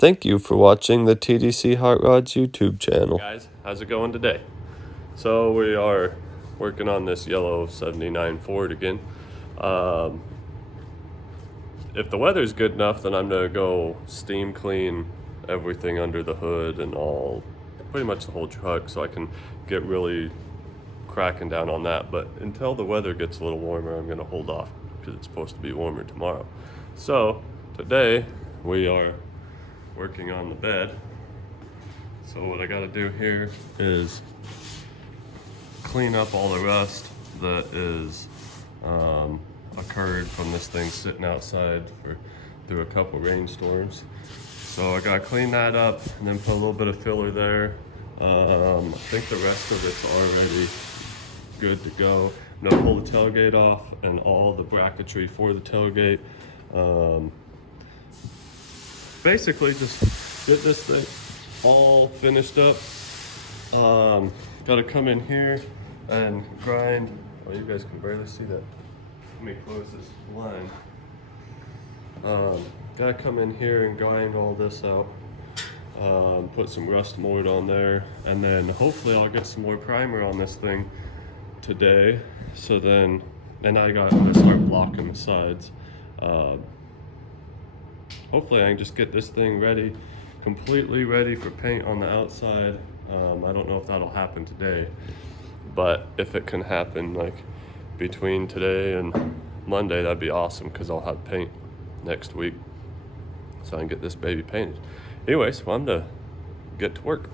Thank you for watching the TDC Hot Rods YouTube channel. Guys, how's it going today? So we are working on this yellow 79 Ford again. If the weather's good enough, then I'm gonna go steam clean everything under the hood and pretty much the whole truck, so I can get really cracking down on that. But until the weather gets a little warmer, I'm gonna hold off because it's supposed to be warmer tomorrow. So today we are working on the bed. So what I gotta do here is clean up all the rust that is occurred from this thing sitting outside through a couple rainstorms. So I gotta clean that up and then put a little bit of filler there. I think the rest of it's already good to go. I'm gonna pull the tailgate off and all the bracketry for the tailgate. Basically just get this thing all finished up. Gotta come in here and grind. Oh, you guys can barely see that. Let me close this blind. Gotta come in here and grind all this out. Put some rust mold on there, and then hopefully I'll get some more primer on this thing today. So then, and I'm gonna start blocking the sides. Hopefully I can just get this thing ready, completely ready for paint on the outside. I don't know if that'll happen today, but if it can happen like between today and Monday, that'd be awesome because I'll have paint next week so I can get this baby painted. Anyways, well, I'm gonna get to work.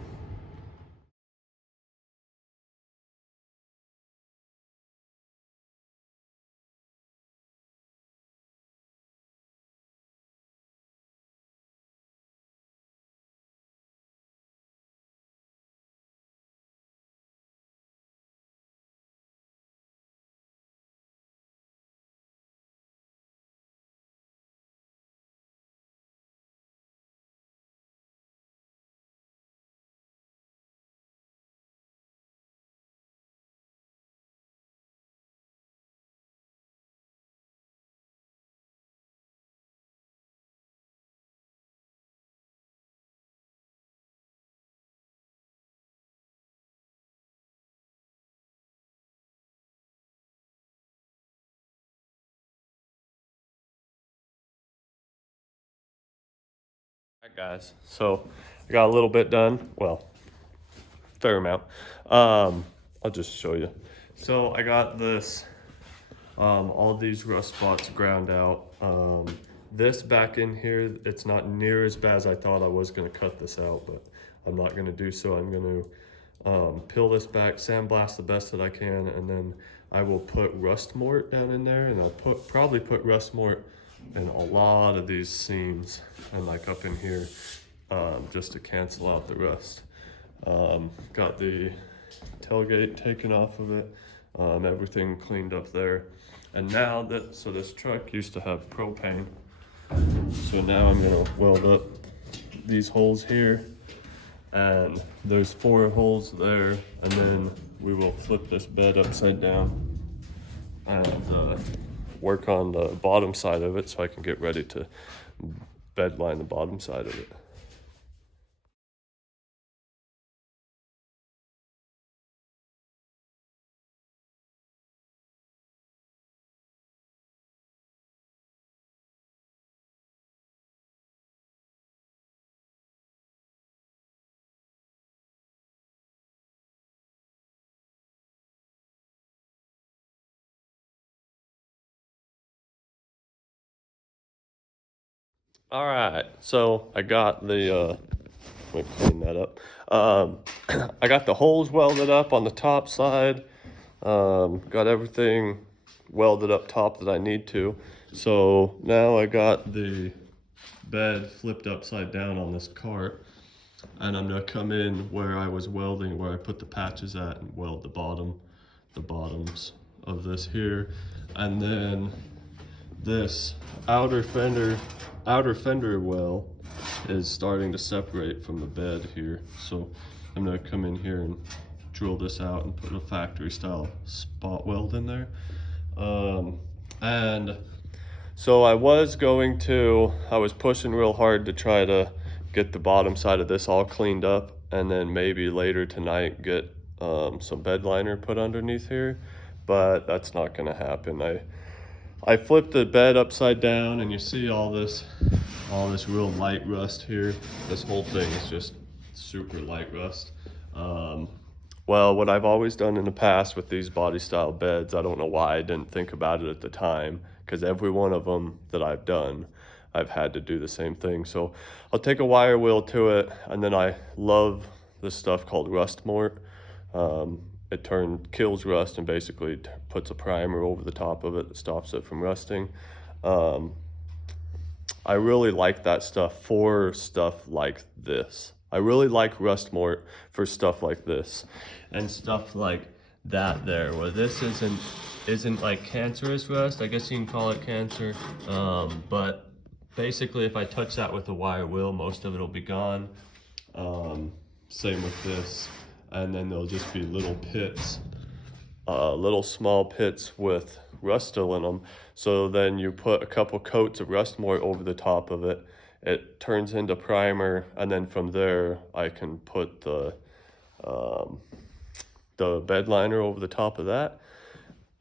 Alright guys, so I got a little bit done, well, fair amount. I'll just show you. So I got this, all these rust spots ground out. This back in here, it's not near as bad as I thought. I was gonna cut this out, but I'm not gonna do so. I'm gonna peel this back, sandblast the best that I can, and then I will put rust mort down in there, and I'll probably put rust mort in a lot of these seams and like up in here, just to cancel out the rust. Got the tailgate taken off of it, everything cleaned up there. And now so this truck used to have propane. So now I'm gonna weld up these holes here, and there's 4 holes there, and then we will flip this bed upside down and work on the bottom side of it so I can get ready to bed line the bottom side of it. All right, so I got the, let me clean that up. I got the holes welded up on the top side. Got everything welded up top that I need to. So now I got the bed flipped upside down on this cart, and I'm gonna come in where I was welding, where I put the patches at, and weld the bottoms of this here. And then this outer fender well is starting to separate from the bed here. So I'm gonna come in here and drill this out and put a factory style spot weld in there. And so I was pushing real hard to try to get the bottom side of this all cleaned up, and then maybe later tonight get some bed liner put underneath here, but that's not gonna happen. I flipped the bed upside down, and you see all this real light rust here. This whole thing is just super light rust. Well, what I've always done in the past with these body style beds, I don't know why I didn't think about it at the time, because every one of them that I've done, I've had to do the same thing. So I'll take a wire wheel to it, and then I love this stuff called rust mort. It kills rust and basically puts a primer over the top of it that stops it from rusting. I really like that stuff for stuff like this. I really like rust mort for stuff like this and stuff like that there, where this isn't like cancerous rust. I guess you can call it cancer, but basically if I touch that with a wire wheel, most of it will be gone. Same with this, and then there'll just be little pits, little small pits with rust still in them. So then you put a couple coats of rust mort over the top of it. It turns into primer, and then from there I can put the bed liner over the top of that.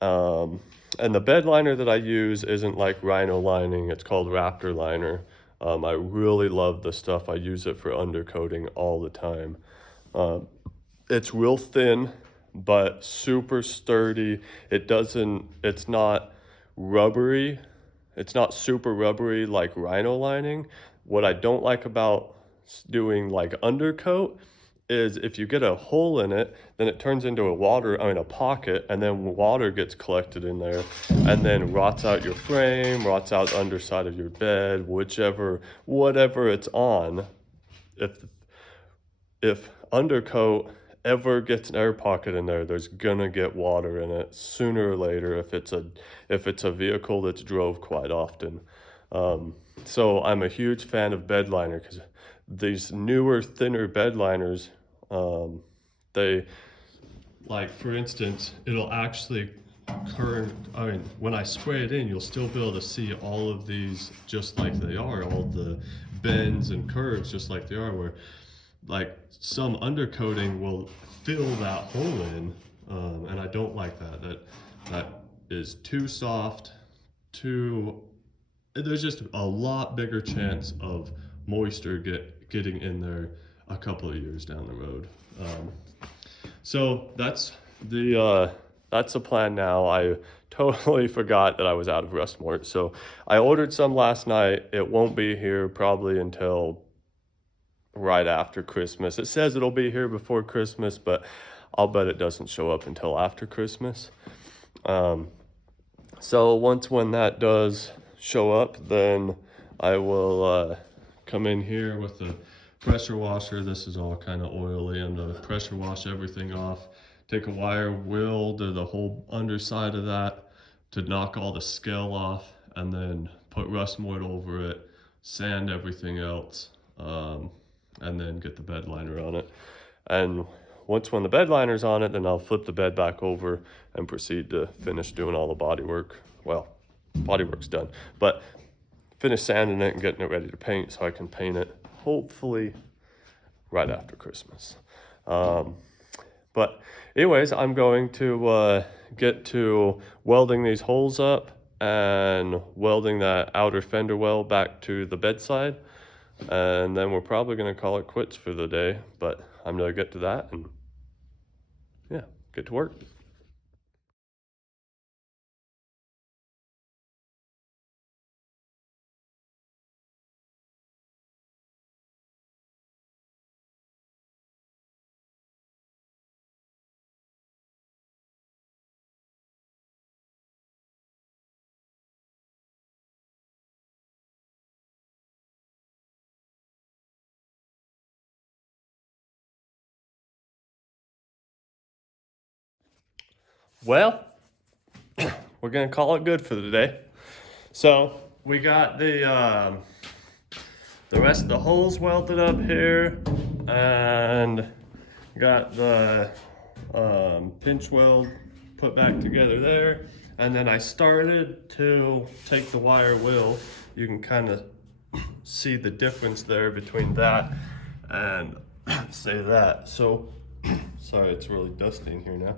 And the bed liner that I use isn't like Rhino lining, it's called Raptor liner. I really love the stuff. I use it for undercoating all the time. It's real thin, but super sturdy. It's not rubbery. It's not super rubbery like Rhino lining. What I don't like about doing like undercoat is if you get a hole in it, then it turns into a pocket, and then water gets collected in there and then rots out your frame, rots out the underside of your bed, whatever it's on. If undercoat ever gets an air pocket in there, there's gonna get water in it sooner or later if it's a vehicle that's drove quite often. So I'm a huge fan of bed liner, because these newer, thinner bed liners, they, like for instance, it'll actually when I spray it in, you'll still be able to see all of these just like they are, all the bends and curves just like they are, where like some undercoating will fill that hole in, and I don't like that. That is too soft, there's just a lot bigger chance of moisture getting in there a couple of years down the road. So that's the plan now. I totally forgot that I was out of rust mort, so I ordered some last night. It won't be here probably until right after Christmas. It says it'll be here before Christmas, but I'll bet it doesn't show up until after Christmas. So when that does show up, then I will come in here with the pressure washer. This is all kind of oily. I'm gonna pressure wash everything off, take a wire wheel to the whole underside of that to knock all the scale off, and then put rust mort over it, sand everything else, and then get the bed liner on it. And when the bed liner's on it, then I'll flip the bed back over and proceed to finish doing all the body work. Well, body work's done, but finish sanding it and getting it ready to paint so I can paint it hopefully right after Christmas. But anyways, I'm going to get to welding these holes up and welding that outer fender well back to the bedside. And then we're probably going to call it quits for the day, but I'm going to get to that and yeah, get to work. Well, we're going to call it good for the day. So we got the rest of the holes welded up here, and got the pinch weld put back together there. And then I started to take the wire wheel. You can kind of see the difference there between that and say that. So sorry, it's really dusty in here now.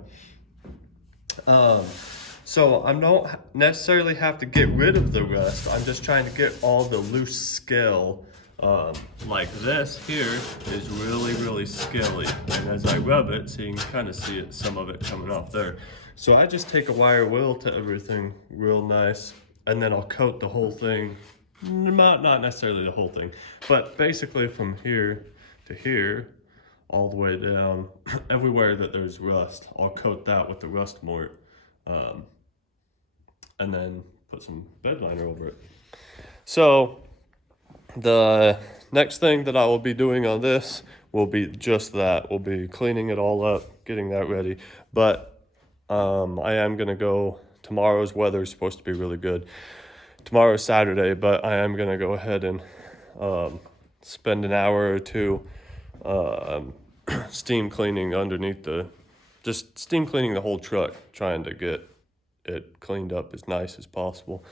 So I don't necessarily have to get rid of the rust. I'm just trying to get all the loose scale. Like this here is really scaly, and as I rub it, so you can kind of see it, some of it coming off there. So I just take a wire wheel to everything real nice, and then I'll coat the whole thing. Not necessarily the whole thing, but basically from here to here, all the way down, everywhere that there's rust, I'll coat that with the rust mort, and then put some bed liner over it. So the next thing that I will be doing on this will be just that. We'll be cleaning it all up, getting that ready. But I am gonna go, tomorrow's weather is supposed to be really good. Tomorrow's Saturday, but I am gonna go ahead and spend an hour or two steam cleaning underneath just steam cleaning the whole truck, trying to get it cleaned up as nice as possible.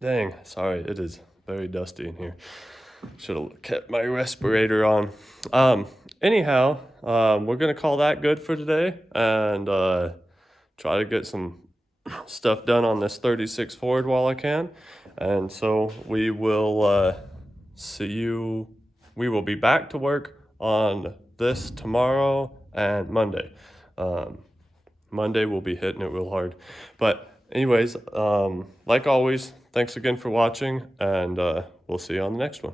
Dang, sorry, it is very dusty in here. Should have kept my respirator on. Anyhow, we're gonna call that good for today, and try to get some stuff done on this 36 Ford while I can. And so we will see you. We will be back to work on this tomorrow and Monday. Monday we'll be hitting it real hard. But anyways, like always, thanks again for watching, and we'll see you on the next one.